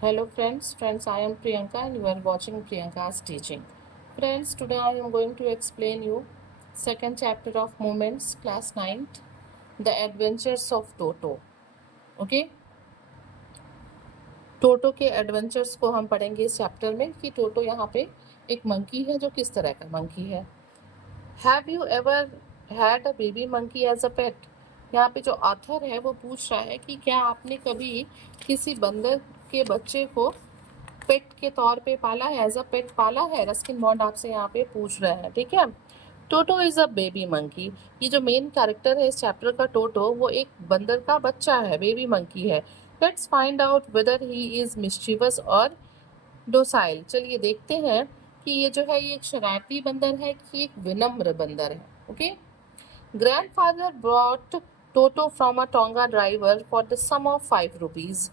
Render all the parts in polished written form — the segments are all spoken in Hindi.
Hello friends, I am Priyanka and you are watching Priyanka's teaching. Friends, today I am going to explain you second chapter of Moments, class 9th, The Adventures of Toto. Okay? टोटो के एडवेंचर्स को हम पढ़ेंगे इस चैप्टर में कि टोटो यहाँ पे एक मंकी है जो किस तरह का मंकी है. Have you ever had a baby monkey as a pet? यहाँ पे जो ऑथर है वो पूछ रहा है कि क्या आपने कभी किसी बंदर के बच्चे को पेट के तौर पे पाला है, एज अ पेट पाला है. रस्किन बॉन्ड आपसे यहाँ पे पूछ रहे हैं. ठीक है. टोटो इज अ बेबी मंकी. ये जो मेन कैरेक्टर है इस चैप्टर का टोटो, वो एक बंदर का बच्चा है, बेबी मंकी है. Let's find out whether he is mischievous और डोसाइल. चलिए देखते हैं कि ये जो है ये एक शरारती बंदर है कि एक विनम्र बंदर है. Okay. Grandfather brought Toto from a tonga driver for the sum of 5 rupees.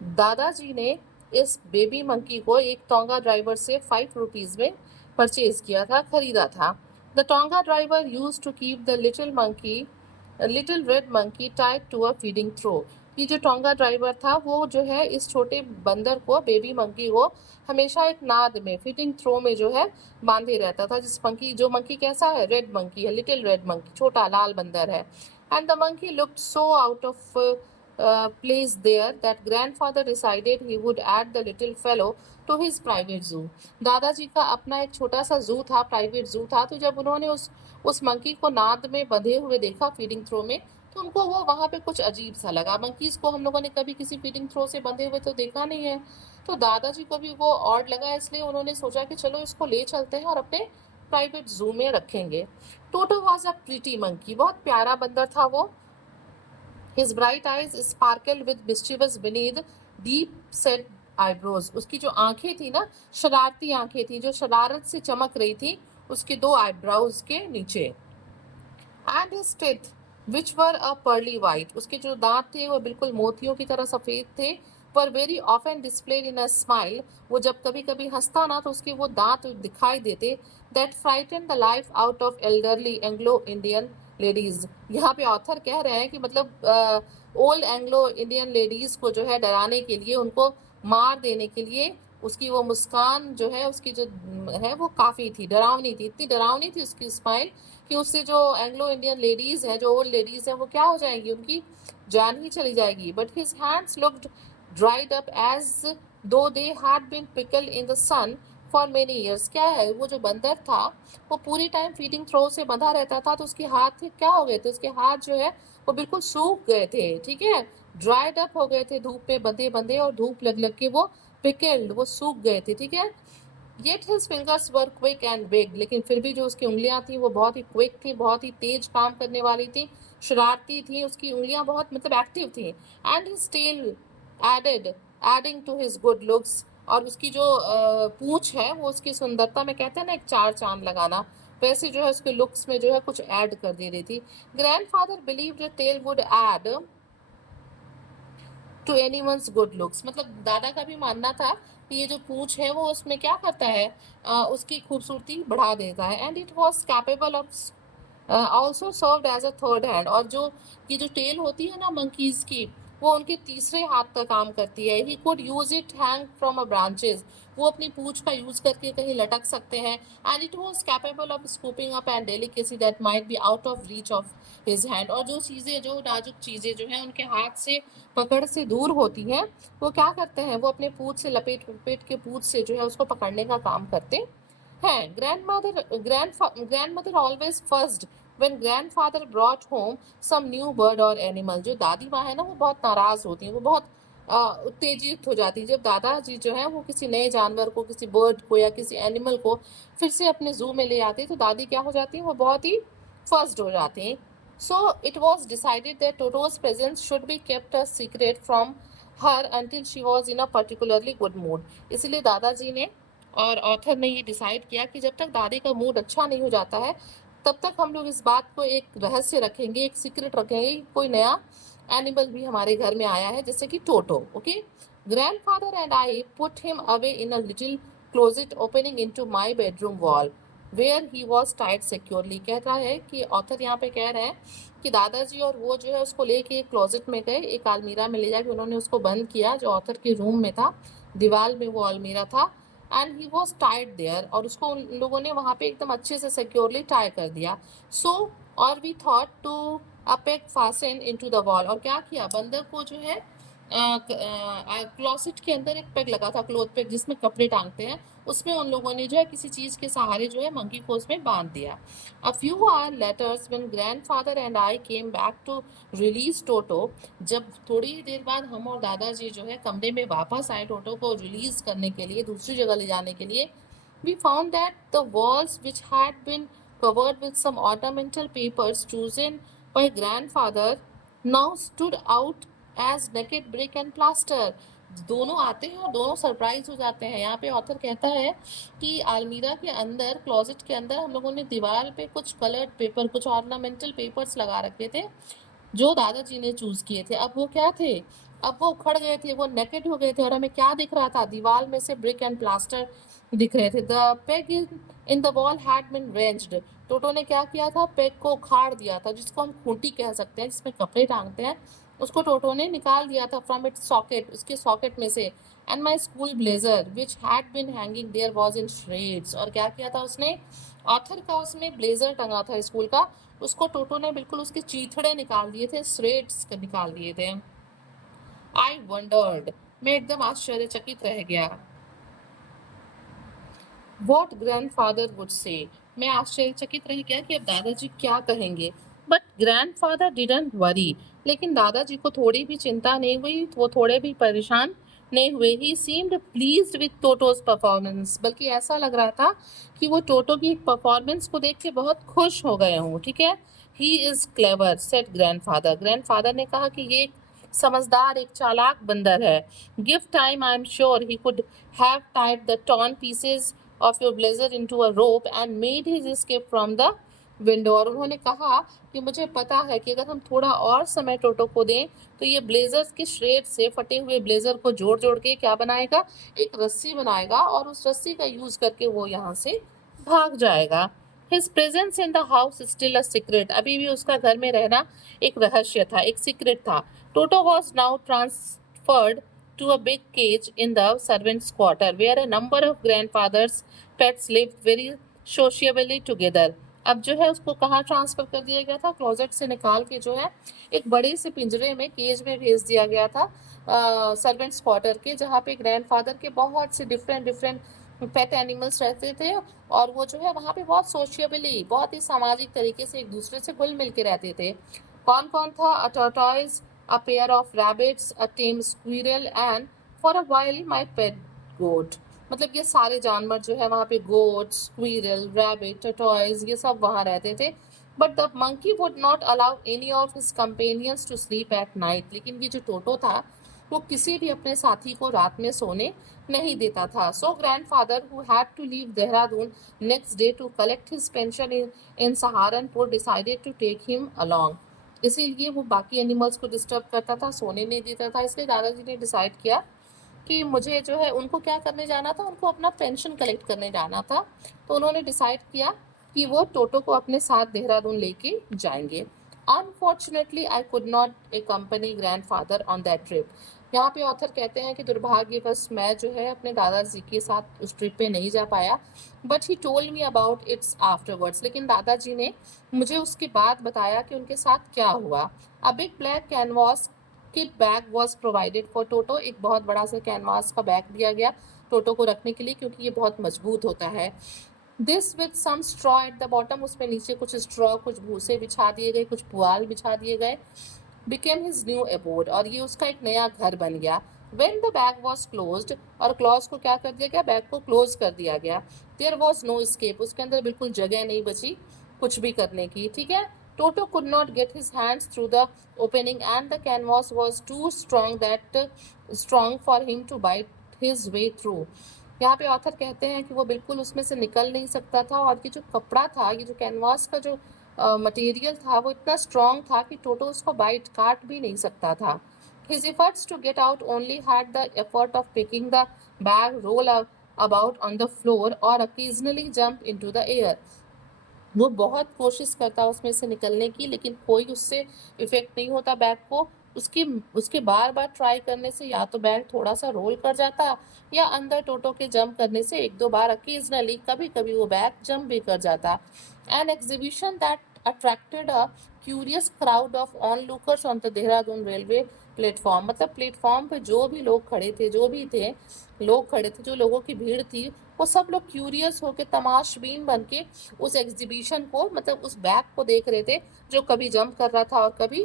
दादाजी ने इस बेबी मंकी को एक टोंगा ड्राइवर से 5 रुपीज में परचेज किया था, खरीदा था. The tonga driver use to keep the little red monkey tied to a feeding trough. ये जो टोंगा ड्राइवर था वो जो है इस छोटे बंदर को, बेबी मंकी को, हमेशा एक नाद में, फीडिंग थ्रो में जो है बांधे रहता था. जो मंकी कैसा है? रेड मंकी है, लिटिल रेड मंकी, छोटा लाल बंदर है. And the monkey looked so out of place there that grandfather decided he would add the little fellow to his private zoo. दादाजी का अपना एक छोटा सा जू था, प्राइवेट जू था. तो जब उन्होंने उस मंकी को नाद में बंधे हुए देखा, फीडिंग थ्रो में, तो उनको वो वहाँ पे कुछ अजीब सा लगा. मंकीज को हम लोगों ने कभी किसी फीडिंग थ्रो से बंधे हुए तो देखा नहीं है. तो दादाजी को भी वो ऑड लगा, इसलिए उन्होंने सोचा कि चलो इसको ले चलते हैं और अपने प्राइवेट जू में रखेंगे. Toto was a pretty monkey. बहुत प्यारा बंदर था वो. His bright eyes sparkled with mischievous beneath deep set eyebrows. उसकी जो आंखें थी ना, शरारती आंखें थी जो शरारत से चमक रही थी उसके 2 आईब्राउज के नीचे. And his teeth, which were a pearly white. उसके जो दांत थे वो बिल्कुल मोतियों की तरह सफ़ेद थे. were very often displayed in a smile. वो जब कभी कभी हंसता ना तो उसके वो दांत दिखाई देते. That frightened the life out of elderly Anglo-Indian ladies. यहाँ पे ऑथर कह रहे हैं कि मतलब ओल्ड एंग्लो इंडियन लेडीज को जो है डराने के लिए, उनको मार देने के लिए उसकी वो मुस्कान जो है, उसकी जो है वो काफ़ी थी, डरावनी थी. इतनी डरावनी थी उसकी स्माइल कि उससे जो एंग्लो इंडियन लेडीज़ हैं, जो ओल्ड लेडीज़ हैं, वो क्या हो जाएंगी, उनकी जान ही चली जाएगी. But his hands looked dried up as though they had been pickle in the sun for many years. क्या है, वो जो बंदर था वो पूरी टाइम फीडिंग थ्रो से बंधा रहता था, तो उसके हाथ क्या हो गए थे, उसके हाथ जो है वो बिल्कुल सूख गए थे. ठीक है. ड्राइड अप हो गए थे, धूप पे बंधे बंधे, और धूप लग लग के वो पिकल्ड, वो सूख गए थे. ठीक है. Yet his fingers were quick and big. लेकिन फिर भी जो उसकी उंगलियां थी वो बहुत ही क्विक थी, बहुत ही तेज काम करने वाली थी, शरारती थी. उसकी उंगलियां बहुत मतलब एक्टिव थी. And his tail added adding to his good looks. और उसकी जो पूंछ है वो उसकी सुंदरता में, कहते हैं ना एक चार चांद लगाना, वैसे जो है उसके लुक्स में जो है कुछ ऐड कर दे रही थी. Grandfather believed the tail would add to anyone's good looks. मतलब दादा का भी मानना था कि ये जो पूंछ है वो उसमें क्या करता है, उसकी खूबसूरती बढ़ा देता है. And it was capable of also served as a third hand. और जो ये जो टेल होती है ना मंकीज की, वो उनके तीसरे हाथ का काम करती है. He could use it hang from a branches. वो अपनी पूंछ का यूज करके कहीं लटक सकते हैं. And it was capable of scooping up and delicacy that might be out of reach of his hand. और जो चीज़ें, जो नाजुक चीज़ें जो हैं उनके हाथ से पकड़ से दूर होती हैं, वो क्या करते हैं, वो अपने पूंछ से लपेट लपेट के पूंछ से जो है उसको पकड़ने का काम करते हैं. Grandmother always first when grandfather brought home some new bird or animal. जो दादी माँ है ना वो बहुत नाराज होती हैं, वो बहुत उत्तेजित हो जाती है जब दादाजी जो है वो किसी नए जानवर को, किसी बर्ड को या किसी एनिमल को फिर से अपने जू में ले आते हैं. तो दादी क्या हो जाती है, वो बहुत ही फर्स्ट हो जाती हैं. So it was decided that Toto's presence should be kept a secret from her until she was in a particularly good mood. इसलिए दादाजी ने और ऑथर ने ये डिसाइड किया कि जब तक दादी का मूड अच्छा नहीं हो जाता है तब तक हम लोग इस बात को एक रहस्य रखेंगे, एक सीक्रेट रखेंगे कि कोई नया एनिमल भी हमारे घर में आया है, जैसे कि Toto. Okay. Grandfather and I put him away in a little closet opening into my bedroom wall where he was tied securely. कह रहा है कि ऑथर यहाँ पे कह रहे हैं कि दादाजी और वो जो है उसको लेके एक क्लोजेट में गए, एक अलमीरा में ले जाके उन्होंने उसको बंद किया जो ऑथर के रूम में था, दीवार में वो अलमीरा था, and he was tied there, और उसको उन लोगों ने वहाँ पे एकदम अच्छे से सिक्योरली टाई कर दिया। सो और we thought to a peg fasten into the wall, और क्या किया, बंदर को जो है क्लोसेट के अंदर एक पेग लगा था, क्लोथ पेग जिसमें कपड़े टांगते हैं, उसमें उन लोगों ने जो है किसी चीज के सहारे जो है मंकी को उसमें बांध दिया। A few hours later, when grandfather and I came back to release Toto, जब थोड़ी ही देर बाद हम और दादाजी जो है कमरे में वापस आए टोटो को रिलीज करने के लिए, दूसरी जगह ले जाने के लिए, we found that the walls which had been covered with some ornamental papers chosen by grandfather now stood out as naked brick and plaster। दोनों आते हैं और दोनों सरप्राइज हो जाते हैं। यहाँ पे ऑथर कहता है कि अलमीरा के अंदर, क्लोजेट के अंदर हम लोगों ने दीवार पे कुछ कलर्ड पेपर, कुछ ऑर्नामेंटल पेपर्स लगा रखे थे जो दादाजी ने चूज किए थे। अब वो क्या थे, अब वो उखड़ गए थे, वो नेकेड हो गए थे, और हमें क्या दिख रहा था, दीवार में से ब्रिक एंड प्लास्टर दिख रहे थे। The peg in the wall had been wrenched. Toto ने क्या किया था, पेग को उखाड़ दिया था, जिसको हम खूंटी कह सकते हैं, जिसमें कपड़े टांगते हैं, उसको टोटो ने निकाल दिया था फ्रॉम इट्स सॉकेट, उसके सॉकेट में से। And my school blazer which had been hanging there was in shreds. और क्या किया था उसने, ऑथर का उसमें ब्लेजर टंगा था स्कूल का, उसको टोटो ने बिल्कुल उसके चीथड़े निकाल दिए थे, श्रेड्स निकाल दिए थे। आई वंडर्ड, मैं एकदम आश्चर्यचकित रह गया। वॉट ग्रैंडफादर वुड से, मैं आश्चर्यचकित रह गया कि अब दादाजी क्या कहेंगे। बट ग्रैंडफादर डिडंट वरी, लेकिन दादाजी को थोड़ी भी चिंता नहीं हुई, वो थोड़े भी परेशान नहीं हुए। He seemed pleased with Toto's performance, बल्कि ऐसा लग रहा था कि वो टोटो की परफॉर्मेंस को देख के बहुत खुश हो गए हों। ठीक है, he is clever said grandfather, grandfather ने कहा कि ये एक समझदार, एक चालाक बंदर है। Give time, I am sure he could have tied the torn pieces of your blazer into a rope and made his escape from the window। और उन्होंने कहा कि मुझे पता है कि अगर हम थोड़ा और समय टोटो को दें तो ये ब्लेजर्स के श्रेड से फटे हुए ब्लेजर को जोड़ जोड़ के क्या बनाएगा, एक रस्सी बनाएगा, और उस रस्सी का यूज करके वो यहाँ से भाग जाएगा। His presence in the house is still a secret। अभी भी उसका घर में रहना एक रहस्य था, एक सीक्रेट था। टोटो was now transferred to a big cage in the servants' quarter, where a number of grandfather's pets lived very sociably together। अब जो है उसको कहाँ ट्रांसफर कर दिया गया था, क्लोजेट से निकाल के जो है एक बड़े से पिंजरे में, केज में भेज दिया गया था, सर्वेंट्स क्वार्टर के, जहाँ पे ग्रैंडफादर के बहुत से डिफरेंट डिफरेंट पेट एनिमल्स रहते थे, और वो जो है वहाँ पे बहुत सोशियबली, बहुत ही सामाजिक तरीके से एक दूसरे से घुल मिल के रहते थे। कौन कौन था, अ tortoise, a pair of rabbits, a tame squirrel, and for a while my pet goat। मतलब ये सारे जानवर जो है वहाँ पे, गोट, स्क्विरल, रैबिट, टॉर्टॉइज, ये सब वहाँ रहते थे। But the monkey would not allow any of his companions to sleep at night. लेकिन ये जो टोटो था वो किसी भी अपने साथी को रात में सोने नहीं देता था। So grandfather who had to leave Dehradun next day to collect his pension in Saharanpur decided to take him along. इसीलिए वो बाकी एनिमल्स को डिस्टर्ब करता था, सोने नहीं देता था, इसलिए दादाजी ने डिसाइड किया कि मुझे जो है, उनको क्या करने जाना था, उनको अपना पेंशन कलेक्ट करने जाना था, तो उन्होंने डिसाइड किया कि वो टोटो को अपने साथ देहरादून लेके जाएंगे। Unfortunately I could not accompany grandfather on that trip. यहाँ पे ऑथर कहते हैं कि दुर्भाग्यवश मैं जो है अपने दादाजी के साथ उस ट्रिप पे नहीं जा पाया। But he told me about it's afterwards, लेकिन दादाजी ने मुझे उसके बाद बताया कि उनके साथ क्या हुआ। A big black canvas kit bag was provided for Toto. एक बहुत बड़ा सा कैनवास का बैग दिया गया टोटो को रखने के लिए, क्योंकि ये बहुत मजबूत होता है। This with some straw at the bottom, उसमें नीचे कुछ स्ट्रॉ, कुछ भूसे बिछा दिए गए, कुछ पुआल बिछा दिए गए। बिकेम हिज न्यू अबोर्ड, और ये उसका एक नया घर बन गया। When the bag was closed, और क्लॉज को क्या कर दिया गया, बैग को क्लोज कर दिया गया। देयर वॉज नो स्केप, उसके अंदर बिल्कुल जगह नहीं बची कुछ भी करने की। ठीक है, Toto could not get his hands through the opening and the canvas was too strong for him to bite his way through. यहाँ पे ऑथर कहते हैं कि वो बिल्कुल उसमें से निकल नहीं सकता था, और ये जो कपड़ा था, ये जो कैनवास का जो मटेरियल था, वो इतना स्ट्रॉन्ग था कि टोटो उसको काट भी नहीं सकता था। His efforts to get out only had the effort of picking the bag, roll about on the floor, or occasionally jump into the air। वो बहुत कोशिश करता उसमें से निकलने की, लेकिन कोई उससे इफेक्ट नहीं होता बैग को उसके उसके बार बार ट्राई करने से या तो बैग थोड़ा सा रोल कर जाता या अंदर टोटो के जंप करने से एक दो बार अकेजनली कभी कभी वो बैग जंप भी कर जाता. An exhibition that attracted a curious crowd of onlookers on the Dehradun railway platform. मतलब प्लेटफॉर्म पे जो भी लोग खड़े थे, जो भी थे लोग खड़े थे, जो लोगों की भीड़ थी, वो सब लोग क्यूरियस होकर तमाशबीन बन के उस एग्जीबिशन को, मतलब उस बैग को देख रहे थे जो कभी जंप कर रहा था और कभी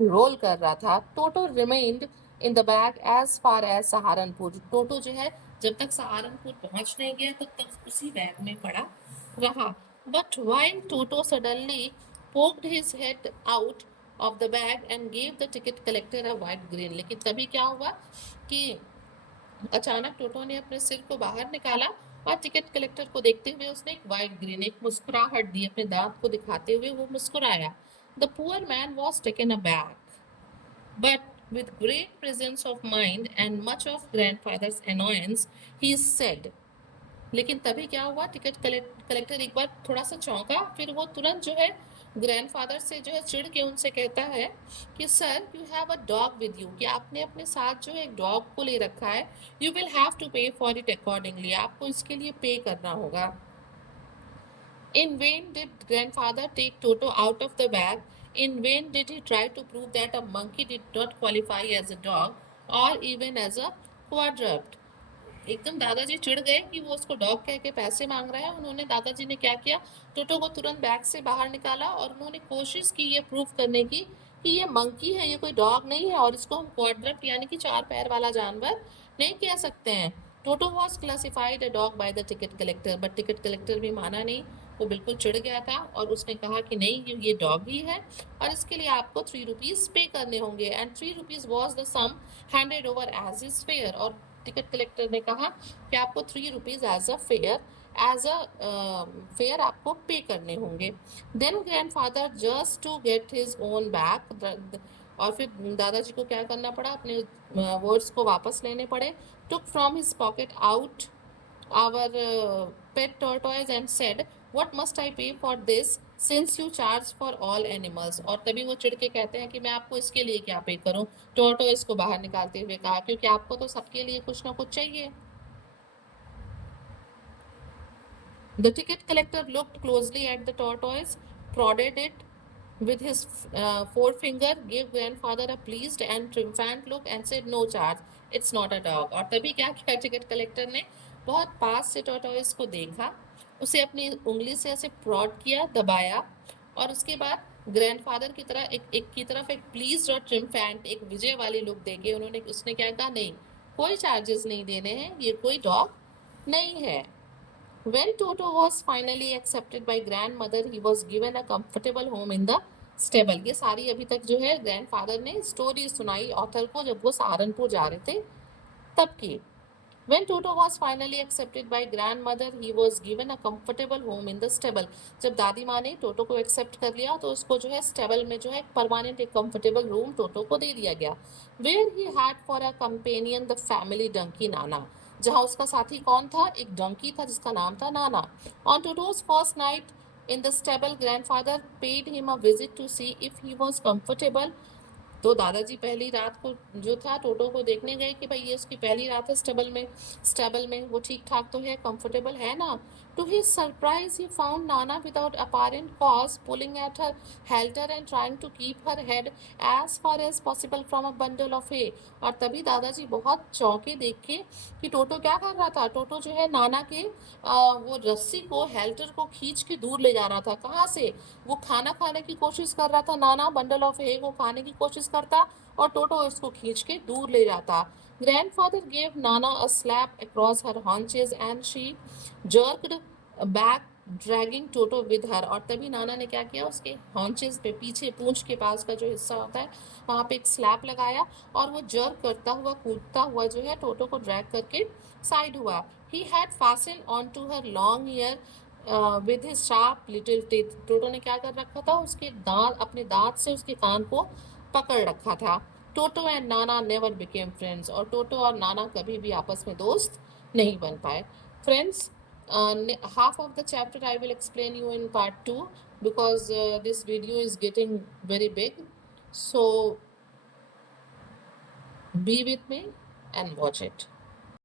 रोल कर रहा था. Toto remained in the bag as far as Saharanpur. Toto जो है जब तक सहारनपुर पहुंच नहीं गया तब तक उसी बैग में पड़ा रहा. But while Toto suddenly poked his head out of the bag and gave the ticket collector a wide grin. लेकिन तभी क्या हुआ कि अचानक टोटो ने अपने सिर को बाहर निकाला और टिकट कलेक्टर को देखते हुए उसने एक वाइड ग्रीन, एक मुस्कुराहट दी, अपने दांत को दिखाते हुए वो मुस्कुराया. The poor man was taken aback but with great presence of mind and much of grandfather's annoyance he said. लेकिन तभी क्या हुआ, टिकट कलेक्टर एक बार थोड़ा सा चौंका, फिर वो तुरंत जो है ग्रैंडफादर से जो है चिढ़ के उनसे कहता है कि sir you have a dog with you, कि आपने अपने साथ जो है एक डॉग को ले रखा है. यू विल हैव टू पे फॉर इट अकॉर्डिंगली, आपको इसके लिए पे करना होगा. In vain did grandfather take Toto out of the bag. In vain did he try to prove that a monkey did not qualify as a dog or even as a quadruped. एकदम दादाजी चिढ़ गए कि वो उसको डॉग कह के पैसे मांग रहा है. उन्होंने, दादाजी ने क्या किया, टोटो को तुरंत बैग से बाहर निकाला और उन्होंने कोशिश की ये प्रूव करने की कि ये मंकी है, ये कोई डॉग नहीं है और इसको हम क्वाड्रप्ट यानी कि चार पैर वाला जानवर नहीं कह सकते हैं. Toto was classified a dog by the ticket collector, but ticket collector भी माना नहीं. वो बिल्कुल चिढ़ गया था और उसने कहा कि नहीं, ये डॉग ही है और इसके लिए आपको 3 रुपीज़ पे करने होंगे. And 3 rupees was the sum handed over as his fare. और टिकट कलेक्टर ने कहा कि आपको 3 रुपीज़ एज अ फेयर आपको पे करने होंगे. Then grandfather just to get his own back, और फिर दादाजी को क्या करना पड़ा, अपने वर्ड्स को वापस लेने पड़े. Took from his pocket out our pet tortoise and said, what must I pay for this since you charge for all animals. और तभी वो चिढ़ के कहते हैं कि मैं आपको इसके लिए क्या पे करूं. टोरटोइस को बाहर निकालते हुए कहा, क्योंकि आपको तो सबके लिए कुछ ना कुछ चाहिए. The ticket collector looked closely at the tortoise, prodded it with his forefinger, gave grandfather a pleased and triumphant look and said, no charge, it's not a dog. और तभी क्या किया टिकट कलेक्टर ने, बहुत पास से टॉर्टोइस को देखा, उसे अपनी उंगली से ऐसे प्रॉड किया, दबाया और उसके बाद ग्रैंडफादर की तरह एक की तरफ एक प्लीज्ड और ट्रिम्फेंट, एक विजय वाली लुक देके उसने क्या कहा, नहीं, कोई चार्जेस नहीं देने हैं, ये कोई डॉग नहीं है. When Toto was finally accepted by grandmother, he was given a comfortable home in the stable. ये सारी अभी तक जो है ग्रैंडफादर ने स्टोरी सुनाई ऑथर को जब वो सहारनपुर जा रहे थे तब की. When Toto was finally accepted by grandmother, he was given a comfortable home in the stable. जब दादी माँ ने टोटो को एक्सेप्ट कर लिया तो उसको जो है स्टेबल में जो है एक परमानेंट, एक कंफर्टेबल रूम टोटो को दे दिया गया. Where he had for a companion the family donkey Nana. जहाँ उसका साथी कौन था, एक डंकी था जिसका नाम था नाना. On Toto's first night in the stable, grandfather paid him a visit to see if he was comfortable. तो दादाजी पहली रात को जो था टोटो को देखने गए कि भाई ये उसकी पहली रात है स्टेबल में वो ठीक ठाक तो है, कंफर्टेबल है ना. To his surprise he found Nana without apparent cause pulling at her halter and trying to keep her head as far as possible from a bundle of hay. और तभी दादाजी बहुत चौंके देख के कि टोटो क्या कर रहा था. टोटो जो है नाना के वो रस्सी को, हेल्टर को खींच के दूर ले जा रहा था. कहाँ से, वो खाना खाने की कोशिश कर रहा था. नाना बंडल ऑफ हे को खाने की कोशिश करता और टोटो इसको खींच के दूर ले जाता. Grandfather gave Nana a slap across her haunches and she jerked back dragging toto with her. और तभी नाना ने क्या किया, उसके हॉन्चेस पे, पीछे पूंछ के पास का जो हिस्सा होता है वहाँ पे एक स्लैप लगाया और वो जर्क करता हुआ, कूदता हुआ जो है टोटो को ड्रैग करके साइड हुआ. He had fastened onto her long ear with his sharp little teeth. Toto ने क्या कर रखा था, उसके दांत, अपने दांत से उसके कान को पकड़ रखा था. टोटो and Nana never became friends. और टोटो और नाना कभी भी आपस में दोस्त नहीं बन पाए. Friends, half of the chapter I will explain you in part 2 because this video is getting very big. So Be with me and watch it.